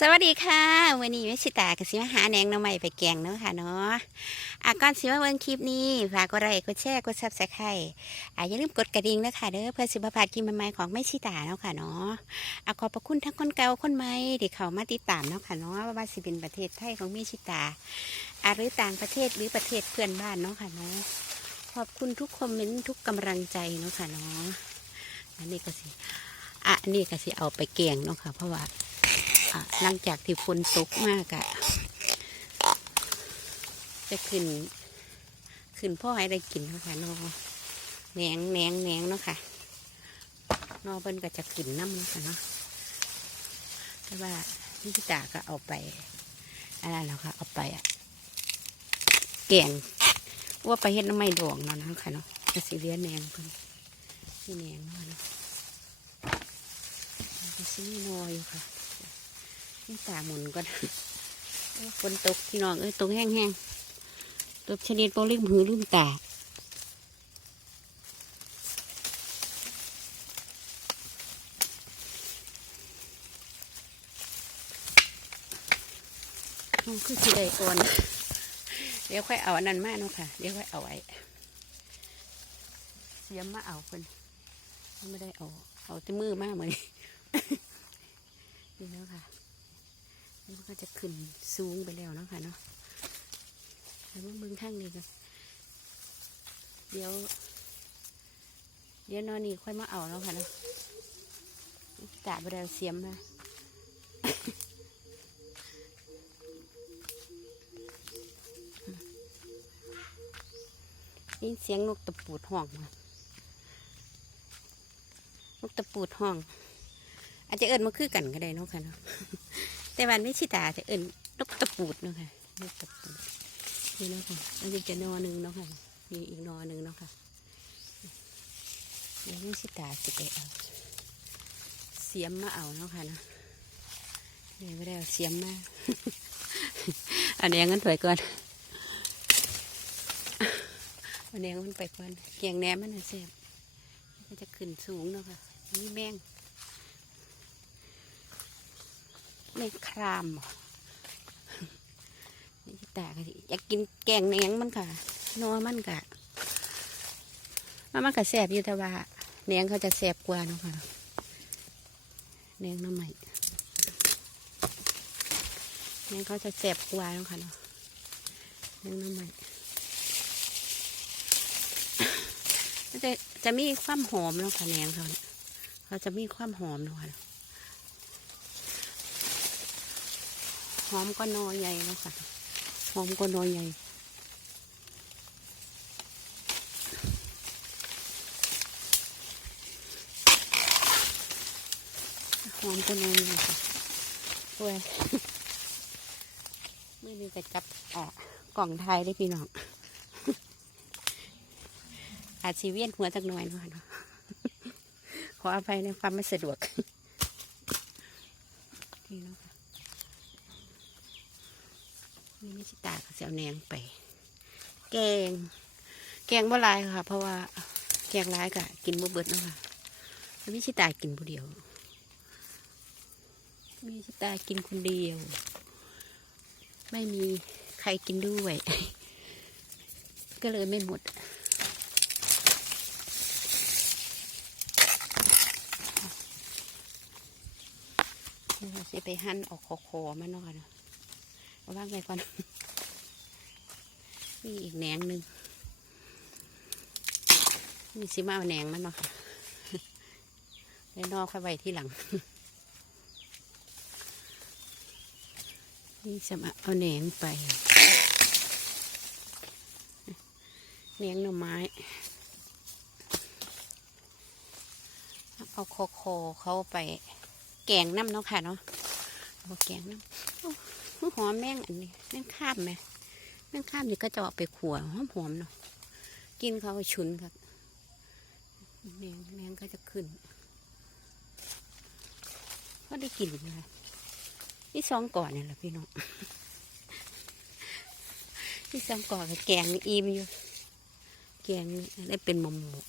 สวัสดีค่ะวันนี้แม่ชิตากับสิมาหาแนงน้องใหม่ไปแกงเนาะค่ะเนาะอะก่อนสิมาเบิ่งคลิปนี้ฝากกดไลค์กดแชร์กดซับสไครต์อะอย่าลืมกดกระดิ่งนะคะเด้อเพื่อสิบพลาดคลิปใหม่ๆของแม่ชิตาเนาะค่ะเนาะอะขอบพระคุณทั้งคนเก่าคนใหม่ที่เข้ามาติดตามเนาะค่ะเนาะว่าสิเป็นประเทศไทยของแม่ชิตาอะหรือต่างประเทศหรือประเทศเพื่อนบ้านเนาะค่ะเนาะขอบคุณทุกคอมเมนต์ทุกกำลังใจเนาะค่ะเนาะอันนี้ก็สิอะอันนี้ก็สิเอาไปแกงเนาะค่ะเพราะว่า หลังจากที่ฝนตกมากอะจะขึ้น ขึ้นพ่อให้ได้กินเนาะค่ะนอแหนงแหนงแหนงเนาะค่ะนอเบิ้นก็จะขึ้นน้ำเนาะค่ะเนาะแต่ว่าพี่ตาก็เอาไปอะไรแล้วค่ะเอาไปอะแกงว่าไปเฮ็ดน้ำไม่ดองเนาะเนาะค่ะเนาะจะสิเลี้ยแหนงเพิ่นนี่แหนงเนาะเนาะก็สิมีนออยู่ค่ะ ตาหมุนก่อนฝนตกพี่น้องเอ้ยตกแห้งๆตกชนิดโปลืมหือลืมตามันคือสิได้ก่อนเดี๋ยวค่อยเอาอันนั้นมาเนาะค่ะ เดี๋ยวค่อยเอาไว้เสียมมาเอาคนไม่ได้เอา เอาแต่มือมากเหมือนนี่แล้วค่ะ มันก็จะขึ้นสูงไปแล้วเนาะค่ะเนาะแล้วมาเบิ่งทางนี้กันเดี๋ยว เดี๋ยวนอนนี่ค่อยมาเอาเนาะค่ะเนาะกะไปแล้วเสียมมานี่เสียงนกตะปูดห้องมานกตะปูดห้อง อาจจะเอิญมาคือกันก็ได้เนาะค่ะเนาะ แต่วันไม่ชิตาจะเอิญนกตะปูดเนาะค่ะนกตะปูดนี่เนาะค่ะอันนี้จะนอหนึ่งเนาะค่ะมีอีกนอหนึ่งเนาะค่ะเดี๋ยวไม่ชิตาจะไปเอาเสียมมาเอาเนาะค่ะเนาะเดี๋ยวไม่ได้เอาเสียมมาอันนี้งั้นถอยก่อนอันนี้มันไปก่อนเกียงแหนมมันะเสียบมันจะขึ้นสูงเนาะค่ะนี่แมง ไม่ครามนี่แต่ก็สิอยากกินแกงแหนงมันค่ะนัวมันกะมันมันก็แสบอยู่แต่ว่าแหนงเขาจะแสบกว่านะค่ะแหนงน้ำใหม่แหนงเขาจะแสบกว่านะค่ะเนาะแหนงน้ำใหม่จะจะมีความหอมนะค่ะแหนงเขาเนี่ยเขาจะมีความหอมนะค่ะ หอมก็นอใหญ่แล้วค่ะหอมก็นอใหญ่หอมก็นอใหญ่ค่ะเว้ยไม่มีแต่จับอ่ากล่องไทยได้พี่น้องอาจสีเวียนหัวจักหน่อยเนาะเนาะขออภัยในความไม่สะดวก นี่เนาะค่ะ นี่ไม่ใช่ตาเขา จะเอาแหนงไป แกง แกงบ่ลายค่ะ เพราะว่าแกงร้ายกะกินบ่เบิดนะคะม่ใช่ตากินผู้เดียว มีชิตากินคนเดียว ไม่มีใครกินด้วย ก็เลยไม่หมดเราสิไปหั่นออกคอๆมันเนาะค่ะเนาะเอาว่างไปก่อน มีอีกแหนงหนึ่งมีสิมาเอาแหนงมันมาค่ะแล้วนอกค่อยไว้ที่หลัง นี่จะมาเอาแหนงไปแหนงหน่อไม้ เอาโคอคเขาไป แกงน้ำเนาะค่ะเนาะเอาแกงน้ำหอมแม่งอันนี้แม่งข้ามไหม แม่งข้ามนี่ก็จะเอาไปขัวหอมหอมเนาะกินเขาชุนครับแมงแมงก็จะขึ้นก็ได้กินเลยนี่สองก่อนเนี่ยแหละพี่น้องนี่สองก่อนกับแกงนี่อิ่มอยู่ แกงได้เป็นหมหมก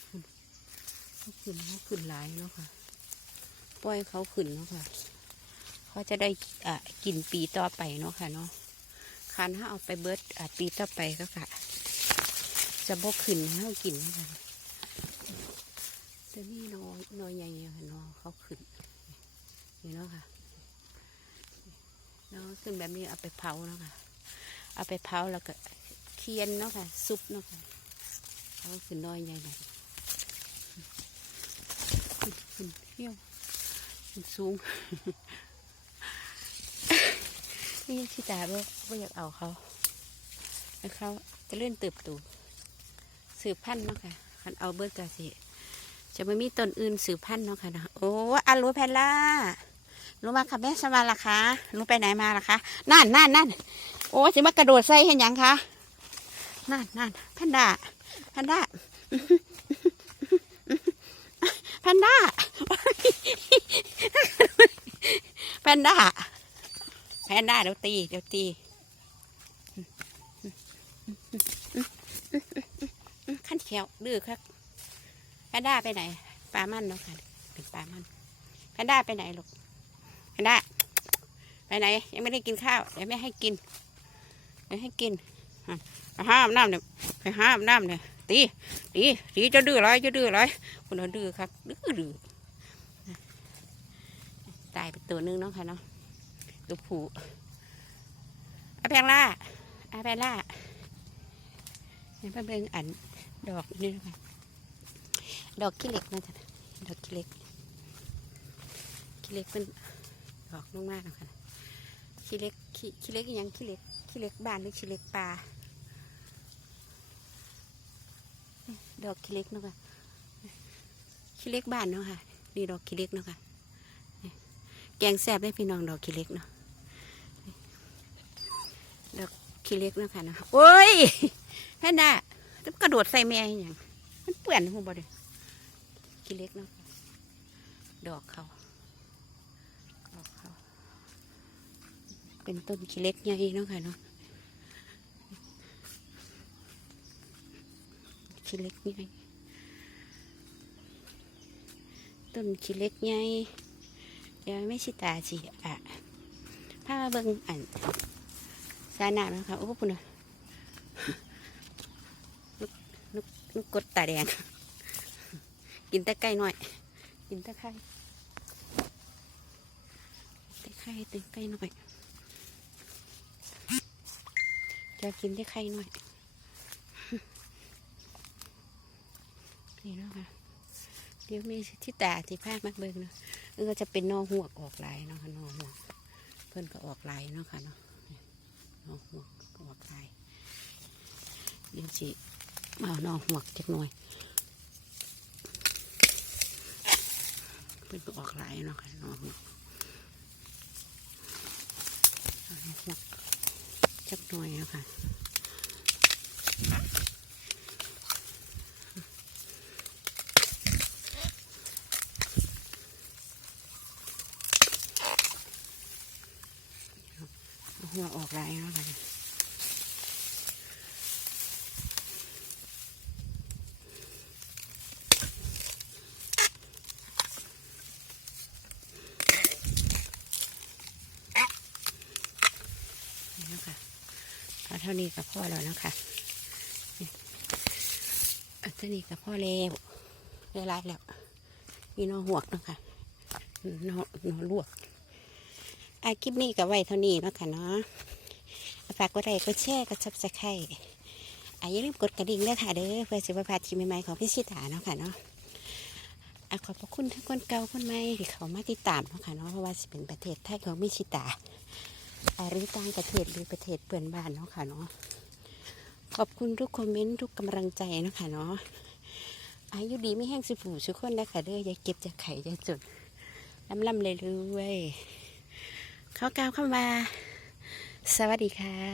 เขาขึ้นเขาขึ้นหลายเนาะค่ะปล่อยเขาขึ้นเนาะค่ะเขาจะได้อ่ากินปีต่อไปเนาะค่ะเนาะ คันถ้าเอาไปเบิดอ่าปีต่อไปก็ค่ะ จะบกขึ้นให้ากินนะคะแต่นี่นอยนอยใหญ่ๆค่ะนอเขาขึ้นนี่เนาะค่ะเนาะขึ้นแบบนี้เอาไปเผาเนาะค่ะ เอาไปเผาแล้วก็เคียนเนาะค่ะ ซุปเนาะค่ะเขาขึ้นน้อยใหญ่แบบขึ้นขึ้นเที่ยวขึ้นสูง นี่ชิตาบ่บ่อยากเอาเขาให้เขาจะเลื่อนเติบโตสืบพันธุ์เนาะค่ะคันเอาเบิดกะสิจะไม่มีต้นอื่นสืบพันธุ์เนาะค่ะนะโอ้อารู้แพนล่ารู้มาค่ะแม่สมาล่ะคะรู้ไปไหนมาล่ะคะนั่นนั่นนั่นโอ้สิมากระโดดใส่เห็นยังคะนั่นนั่นแพนด้าแพนด้าแพนด้าแพนด้า แพนด้าเดี๋ยวตี เดี๋ยวตี ขั้นแขวดื้อครับแพนด้าไปไหนปลามันเนาะค่ะเป็นปลามันแพนด้าไปไหนลูกแพนด้าไปไหน ยังไม่ได้กินข้าวเดี๋ยวไม่ให้กินเดี๋ยวให้กินห้ามน้ำเนี่ยไปห้ามน้ำเนี่ยตีตีตีจะดื้อไรจะดื้อไรคนเราดื้อครับดื้อดื้อตายไปตัวนึงเนาะค่ะเนาะ ตัวผู้อาแพงล่าอาแพงล่าเห็นเพิ่งอันดอกนี่นะคะดอกขี้เหล็กนะจ๊ะดอกขี้เหล็กขี้เหล็กเป็นดอกลงมากนะคะขี้เหล็กขี้ขี้เหล็กยังขี้เหล็กขี้เหล็กบ้านหรือขี้เหล็กปลาดอกขี้เหล็กเนาะค่ะขี้เหล็กบ้านเนาะค่ะนี่ดอกขี้เหล็กเนาะค่ะแกงแซ่บได้พี่น้องดอกขี้เหล็กเนาะดอก ขี้เล็กเนาะค่ะเนาะโอ้ยแพนด้าจะกระโดดใส่แม่อย่างมันเปื่อนหูบ่เด้ขี้เล็กเนาะดอกเขาดอกเขาเป็นต้นขี้เล็กใหญ่เนาะค่ะเนาะขี้เล็กใหญ่ต้นขี้เล็กใหญ่เดี๋ยวไม่ชิตาสิอะถ้าเบิ่งอัน สานานะคะโอ้ปุ่นน่ะนุกนุกนุกกดตาแดง กินต่ไก่หน่อย กินต่ไข่แต่ไข่แต่ไก่หน่อยจะกินต่ไข่หน่อยนี่นะค่ะเดี๋ยวมีที่ตาที่ภาพมักเบิ่งเนาะเออจะเป็นนอหัวออกลายเนาะค่ะนอหัวเพื่อนก็ออกลายเนาะค่ะเนาะ นอหัวกก็ออกลายเดี๋ยวสิเอานอหัวจักหน่อยเป็นออกหลายเนาะค่ะนาะเอาให้หมดจักหน่อยนะค่ะ หัวออกหลายเนาะค่ะนี่เนะค่ะเอาเท่านี้กับพ่อแล้วนะคะเอาเท่านี้กับพ่อแล้วเวลาแล้วมีน้องหวกนะคะน้องน้องลวก อาคลิปนี้กับไว้เท่านี้นะค่ะเนาะฝากกดไลค์กดแชร์กดซับสไครต์อะอย่าลืมกดกระดิ่งด้วยค่ะเด้อเพื่อจะประพาดคลิปใหม่ๆของพี่ชิตาเนาะค่ะเนาะอะขอบพระคุณทั้งคนเก่าคนใหม่ที่เขามาติดตามเนาะค่ะเนาะเพราะว่าสิเป็นประเทศไทยของพี่ชิตาอาหรือต่างประเทศหรือประเทศเพื่อนบ้านเนาะค่ะเนาะขอบคุณทุกคอมเมนต์ทุกกำลังใจเนาะค่ะเนาะอายุดีไม่แห้งสิผูทุกคนนะคะเด้ออย่าเก็บอย่าไข่อย่าจนล่ำล่ำเลยรวย เขากล่าวเข้ามาสวัสดีค่ะ